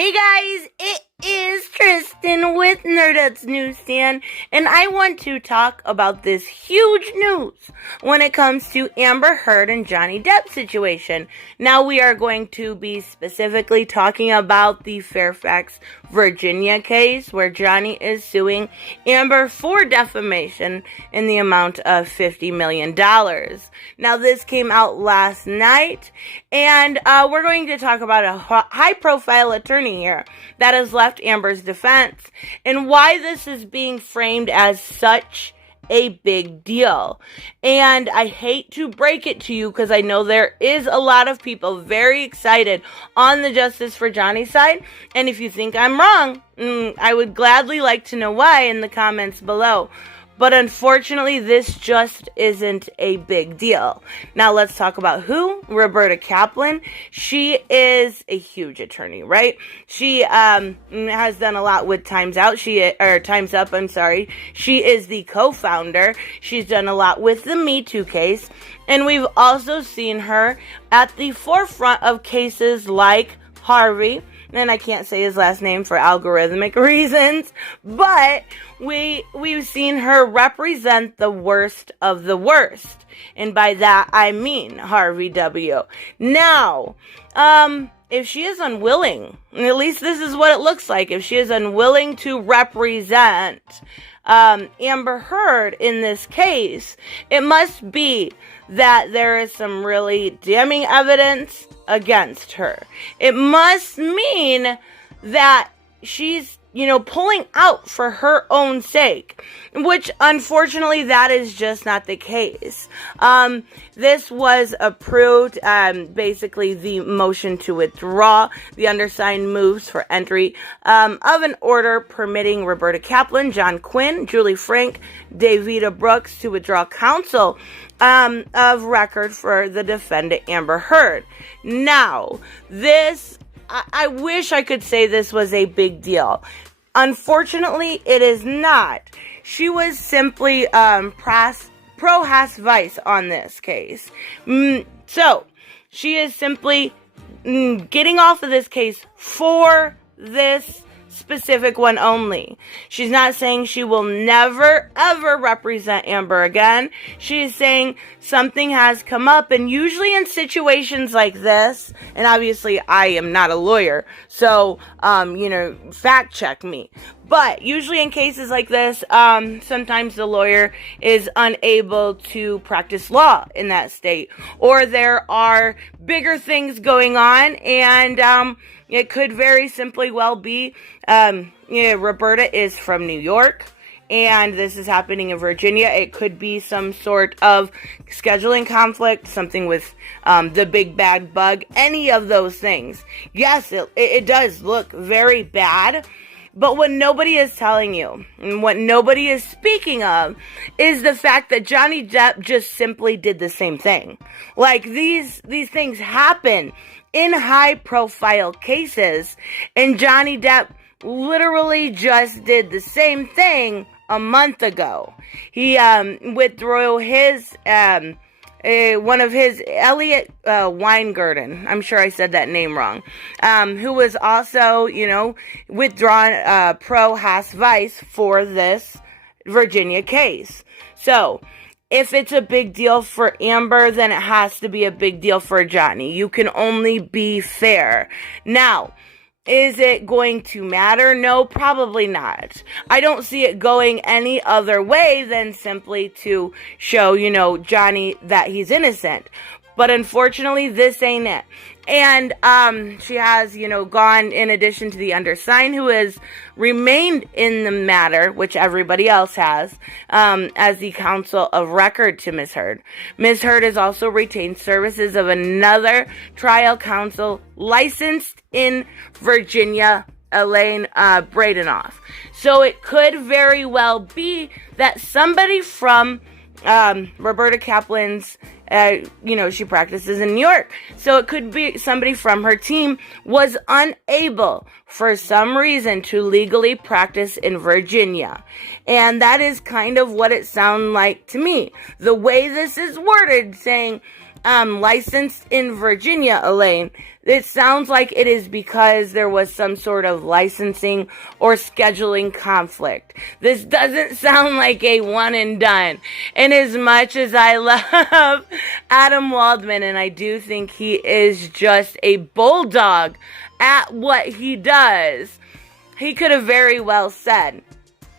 Hey guys, it is Tristan with Nerdette's NewsStand, and I want to talk about this huge news when it comes to Amber Heard and Johnny Depp situation. Now we are going to be specifically talking about the Fairfax, Virginia case where Johnny is suing Amber for defamation in the amount of $50 million. Now this came out last night, and we're going to talk about a high-profile attorney here that has left Amber's defense and why this is being framed as such a big deal. And I hate to break it to you because I know there is a lot of people very excited on the Justice for Johnny side, and if you think I'm wrong, I would gladly like to know why in the comments below. But unfortunately, this just isn't a big deal. Now let's talk about who? Roberta Kaplan. She is a huge attorney, right? She has done a lot with Time's Up. She is the co-founder. She's done a lot with the Me Too case. And we've also seen her at the forefront of cases like Harvey, and I can't say his last name for algorithmic reasons, but we've seen her represent the worst of the worst, and by that I mean Harvey W. Now, if she is unwilling, and at least this is what it looks like, if she is unwilling to represent Amber Heard in this case, it must be that there is some really damning evidence against her. It must mean that she's, pulling out for her own sake, which unfortunately that is just not the case. This was approved, basically the motion to withdraw. The undersigned moves for entry of an order permitting Roberta Kaplan, John Quinn, Julie Frank, Davida Brooks to withdraw counsel of record for the defendant Amber Heard. Now, I wish I could say this was a big deal. Unfortunately, it is not. She was simply pro has vice on this case. So, she is simply getting off of this case for this specific one only. She's not saying she will never ever represent Amber again. She's saying something has come up, and usually in situations like this, and obviously I am not a lawyer, so fact check me. But usually in cases like this, sometimes the lawyer is unable to practice law in that state, or there are bigger things going on, and it could very simply well be, Roberta is from New York, and this is happening in Virginia. It could be some sort of scheduling conflict, something with the big bad bug, any of those things. Yes, it does look very bad. But what nobody is telling you, and what nobody is speaking of, is the fact that Johnny Depp just simply did the same thing. Like, these things happen in high-profile cases, and Johnny Depp literally just did the same thing a month ago. He withdrew his one of his, Elliot Weingarten, I'm sure I said that name wrong, who was also, withdrawn pro has vice for this Virginia case. So, if it's a big deal for Amber, then it has to be a big deal for Johnny. You can only be fair. Now, is it going to matter? No, probably not. I don't see it going any other way than simply to show, Johnny that he's innocent. But unfortunately, this ain't it. And she has, gone, in addition to the undersigned, who has remained in the matter, which everybody else has, as the counsel of record to Ms. Heard. Ms. Heard has also retained services of another trial counsel licensed in Virginia, Elaine Bradenoff. So it could very well be that somebody from Roberta Kaplan's, she practices in New York. So it could be somebody from her team was unable for some reason to legally practice in Virginia. And that is kind of what it sounds like to me. The way this is worded, saying licensed in Virginia, Elaine. It sounds like it is because there was some sort of licensing or scheduling conflict. This doesn't sound like a one and done. And as much as I love Adam Waldman, and I do think he is just a bulldog at what he does, he could have very well said,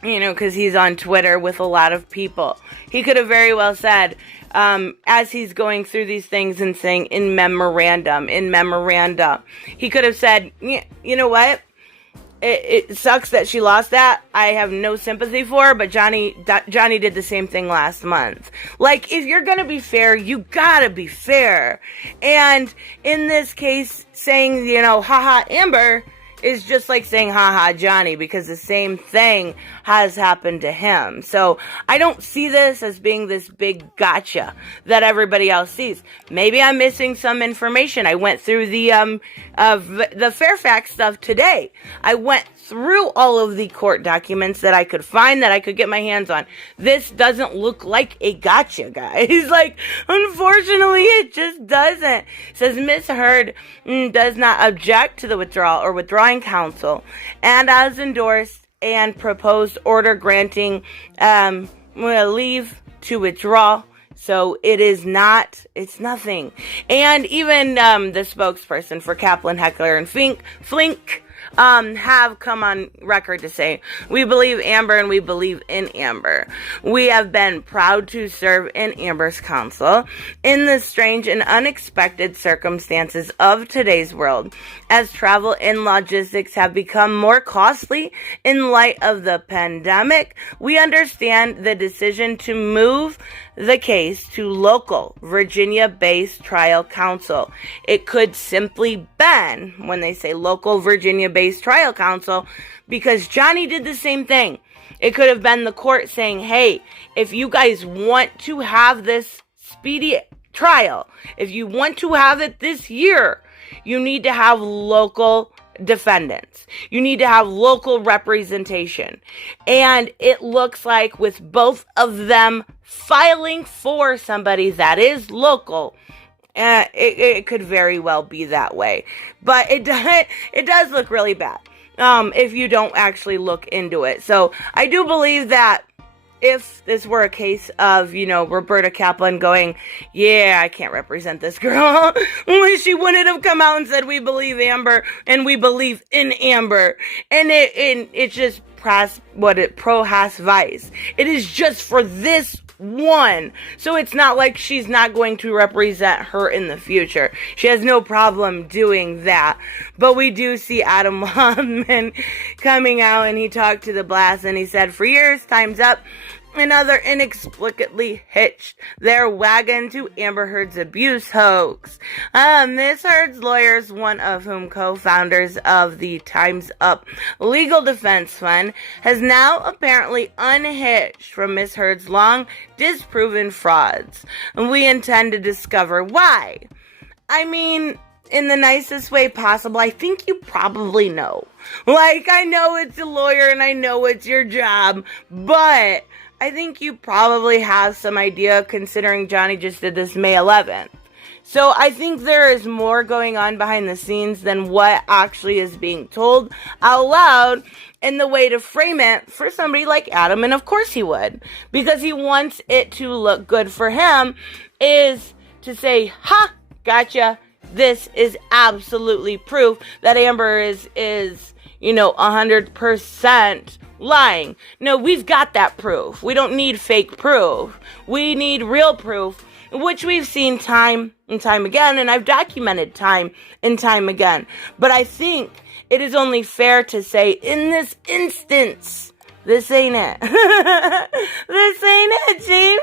because he's on Twitter with a lot of people, he could have very well said, as he's going through these things and saying in memoranda, he could have said, you know what? It sucks that she lost that. I have no sympathy for her, but Johnny did the same thing last month. Like, if you're gonna be fair, you gotta be fair. And in this case, saying, haha, Amber, is just like saying haha Johnny, because the same thing has happened to him. So I don't see this as being this big gotcha that everybody else sees. Maybe I'm missing some information. I went through the Fairfax stuff today. I went through all of the court documents that I could find, that I could get my hands on. This doesn't look like a gotcha, guys. Like, unfortunately, it just doesn't. It says Ms. Heard does not object to the withdrawal or withdrawing counsel, and as endorsed and proposed order granting leave to withdraw. So it's nothing. And even the spokesperson for Kaplan, Heckler, and Flink have come on record to say, we believe Amber and we believe in Amber. We have been proud to serve in Amber's counsel in the strange and unexpected circumstances of today's world, as travel and logistics have become more costly in light of the pandemic. We understand the decision to move the case to local Virginia-based trial counsel. It could simply been, when they say local Virginia-based trial counsel, because Johnny did the same thing. It could have been the court saying, hey, if you guys want to have this speedy trial, if you want to have it this year, you need to have local defendants. You need to have local representation. And it looks like with both of them filing for somebody that is local, it could very well be that way. But it does look really bad if you don't actually look into it. So I do believe that if this were a case of, Roberta Kaplan going, yeah, I can't represent this girl, she wouldn't have come out and said, we believe Amber and we believe in Amber. And it's just pro has vice. It is just for this one. So it's not like she's not going to represent her in the future. She has no problem doing that. But we do see Adam Waldman coming out, and he talked to the Blast, and he said, for years, time's up. Another inexplicably hitched their wagon to Amber Heard's abuse hoax. Ms. Heard's lawyers, one of whom co-founders of the Time's Up Legal Defense Fund, has now apparently unhitched from Ms. Heard's long disproven frauds. We intend to discover why. I mean, in the nicest way possible, I think you probably know. Like, I know it's a lawyer and I know it's your job, but I think you probably have some idea, considering Johnny just did this May 11th. So I think there is more going on behind the scenes than what actually is being told out loud, and the way to frame it for somebody like Adam, and of course he would, because he wants it to look good for him, is to say, ha, gotcha, this is absolutely proof that Amber is 100% lying. No, we've got that proof. We don't need fake proof. We need real proof, which we've seen time and time again, and I've documented time and time again. But I think it is only fair to say, in this instance, this ain't it. This ain't it, team.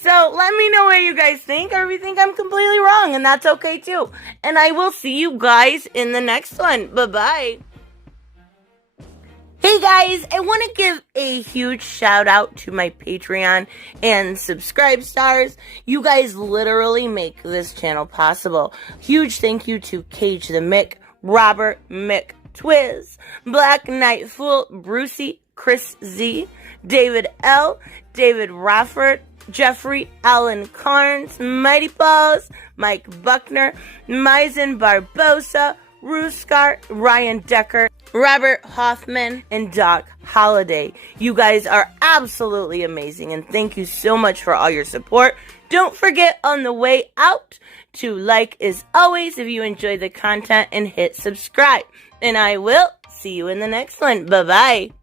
So let me know what you guys think, or if you think I'm completely wrong, and that's okay too. And I will see you guys in the next one. Bye-bye. Hey guys, I want to give a huge shout out to my Patreon and subscribe stars. You guys literally make this channel possible. Huge thank you to Cage the Mick, Robert Mick Twiz, Black Knight Fool, Brucey, Chris Z, David L, David Rafford, Jeffrey Allen Carnes, Mighty Balls, Mike Buckner, Maizen Barbosa, Ruskar, Ryan Decker, Robert Hoffman, and Doc Holliday. You guys are absolutely amazing, and thank you so much for all your support. Don't forget on the way out to like as always if you enjoy the content and hit subscribe. And I will see you in the next one. Bye-bye.